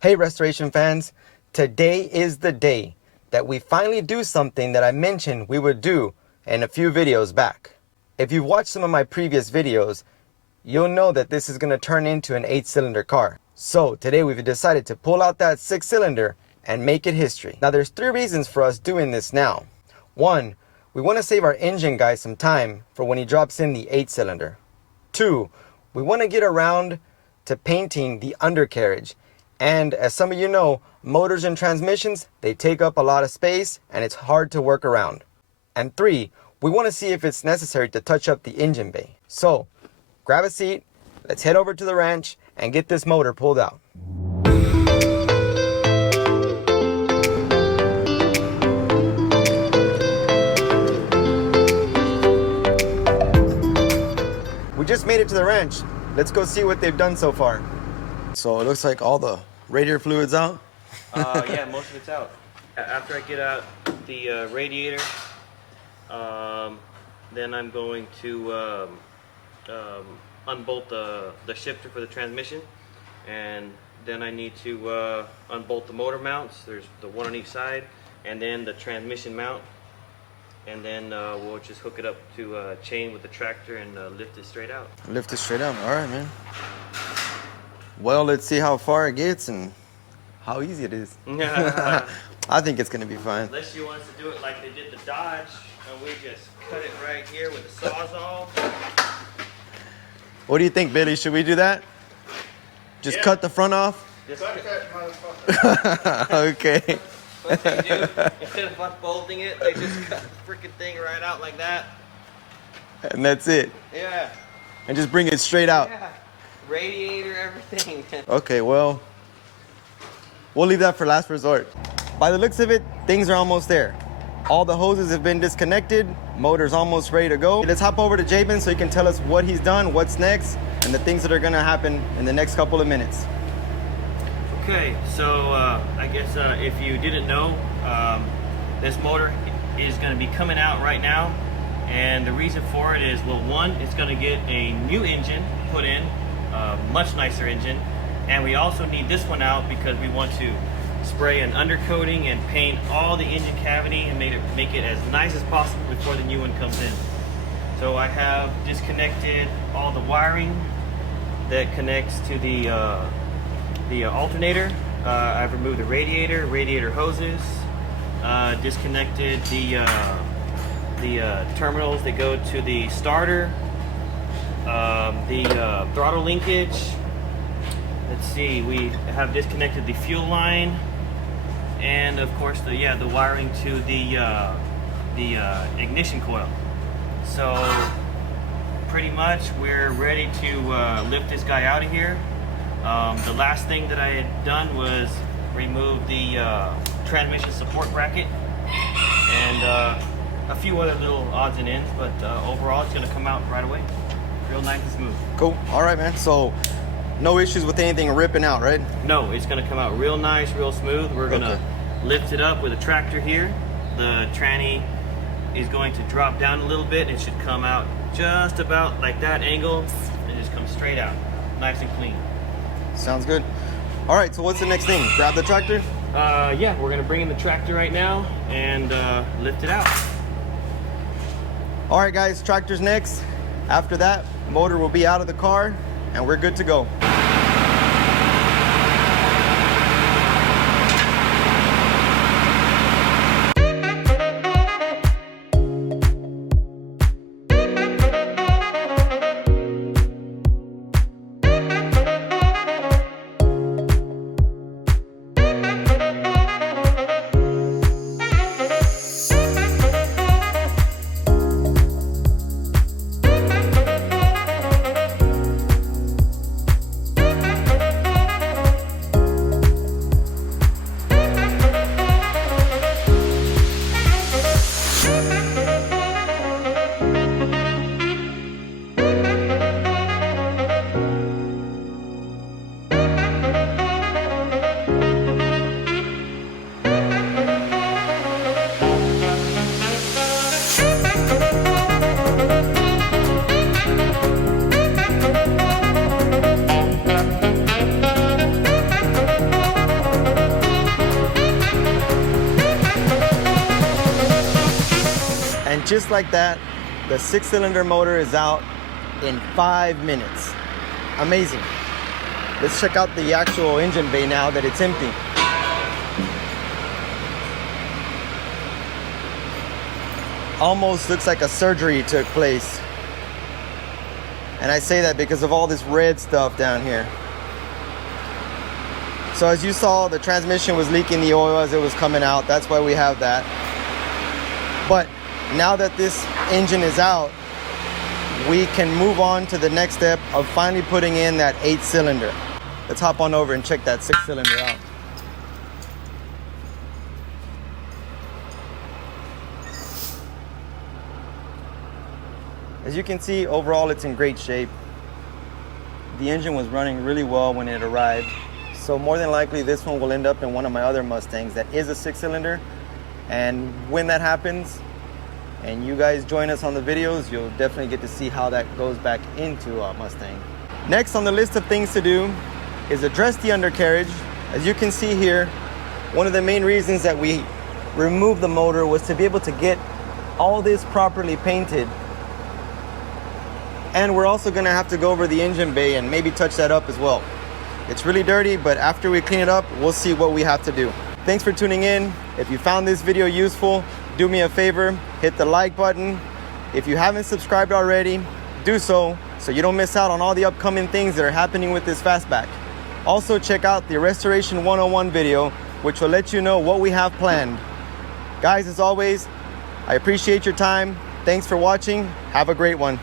Hey restoration fans, today is the day that we finally do something that I mentioned we would do in a few videos back. If you've watched some of my previous videos, you'll know that this is going to turn into an 8-cylinder car. So today we've decided to pull out that 6-cylinder and make it history. Now there's 3 reasons for us doing this now. 1, we want to save our engine guy some time for when he drops in the 8-cylinder. 2, we want to get around to painting the undercarriage. And as some of you know, motors and transmissions, they take up a lot of space and it's hard to work around. And 3, we want to see if it's necessary to touch up the engine bay. So, grab a seat, let's head over to the ranch and get this motor pulled out. We just made it to the ranch. Let's go see what they've done so far. So it looks like all the radiator fluid's out? Yeah, most of it's out. After I get out the radiator, then I'm going to unbolt the shifter for the transmission, and then I need to unbolt the motor mounts. There's the one on each side, and then the transmission mount, and then we'll just hook it up to a chain with the tractor and lift it straight out. Lift it straight out, all right, man. Well, let's see how far it gets and how easy it is. I think it's gonna be fine. Unless you want us to do it like they did the Dodge, and we just cut it right here with the Sawzall. What do you think, Billy? Should we do that? Just cut the front off? Just cut that motherfucker. Okay. What they do, instead of us bolting it, they just cut the freaking thing right out like that. And that's it. Yeah. And just bring it straight out. Yeah. Radiator, everything. Okay, well, we'll leave that for last resort. By the looks of it, things are almost there. All the hoses have been disconnected, motor's almost ready to go. Let's hop over to Jabin so he can tell us what he's done, what's next, and the things that are gonna happen in the next couple of minutes. Okay, so I guess if you didn't know, this motor is gonna be coming out right now. And the reason for it is, well, one, it's gonna get a new engine put in, much nicer engine, and we also need this one out because we want to spray an undercoating and paint all the engine cavity and make it as nice as possible before the new one comes in. So I have disconnected all the wiring that connects to the alternator. I've removed the radiator hoses, disconnected the terminals that go to the starter, the throttle linkage. Let's see, we have disconnected the fuel line, and of course the wiring to the ignition coil. So pretty much we're ready to lift this guy out of here. The last thing that I had done was remove the transmission support bracket and a few other little odds and ends, but overall it's going to come out right away. Real nice and smooth. Cool. All right, man. So no issues with anything ripping out, right? No, it's going to come out real nice, real smooth. We're going to lift it up with a tractor here. The tranny is going to drop down a little bit. It should come out just about like that angle and just come straight out. Nice and clean. Sounds good. All right, so what's the next thing? Grab the tractor? Yeah, we're going to bring in the tractor right now and lift it out. All right, guys, tractor's next. After that, motor will be out of the car and we're good to go. just like that, the 6-cylinder motor is out in 5 minutes. Amazing. Let's check out the actual engine bay now that it's empty. Almost looks like a surgery took place. And I say that because of all this red stuff down here. So as you saw, the transmission was leaking the oil as it was coming out. That's why we have that. But now that this engine is out, we can move on to the next step of finally putting in that 8-cylinder. Let's hop on over and check that 6-cylinder out. As you can see, overall it's in great shape. The engine was running really well when it arrived. So more than likely this one will end up in one of my other Mustangs that is a 6-cylinder. And when that happens, and you guys join us on the videos, you'll definitely get to see how that goes back into a Mustang. Next on the list of things to do is address the undercarriage. As you can see here, one of the main reasons that we removed the motor was to be able to get all this properly painted. And we're also gonna have to go over the engine bay and maybe touch that up as well. It's really dirty, but after we clean it up, we'll see what we have to do. Thanks for tuning in. If you found this video useful, do me a favor, hit the like button. If you haven't subscribed already, do so you don't miss out on all the upcoming things that are happening with this Fastback. Also check out the Restoration 101 video, which will let you know what we have planned. Guys, as always, I appreciate your time. Thanks for watching. Have a great one.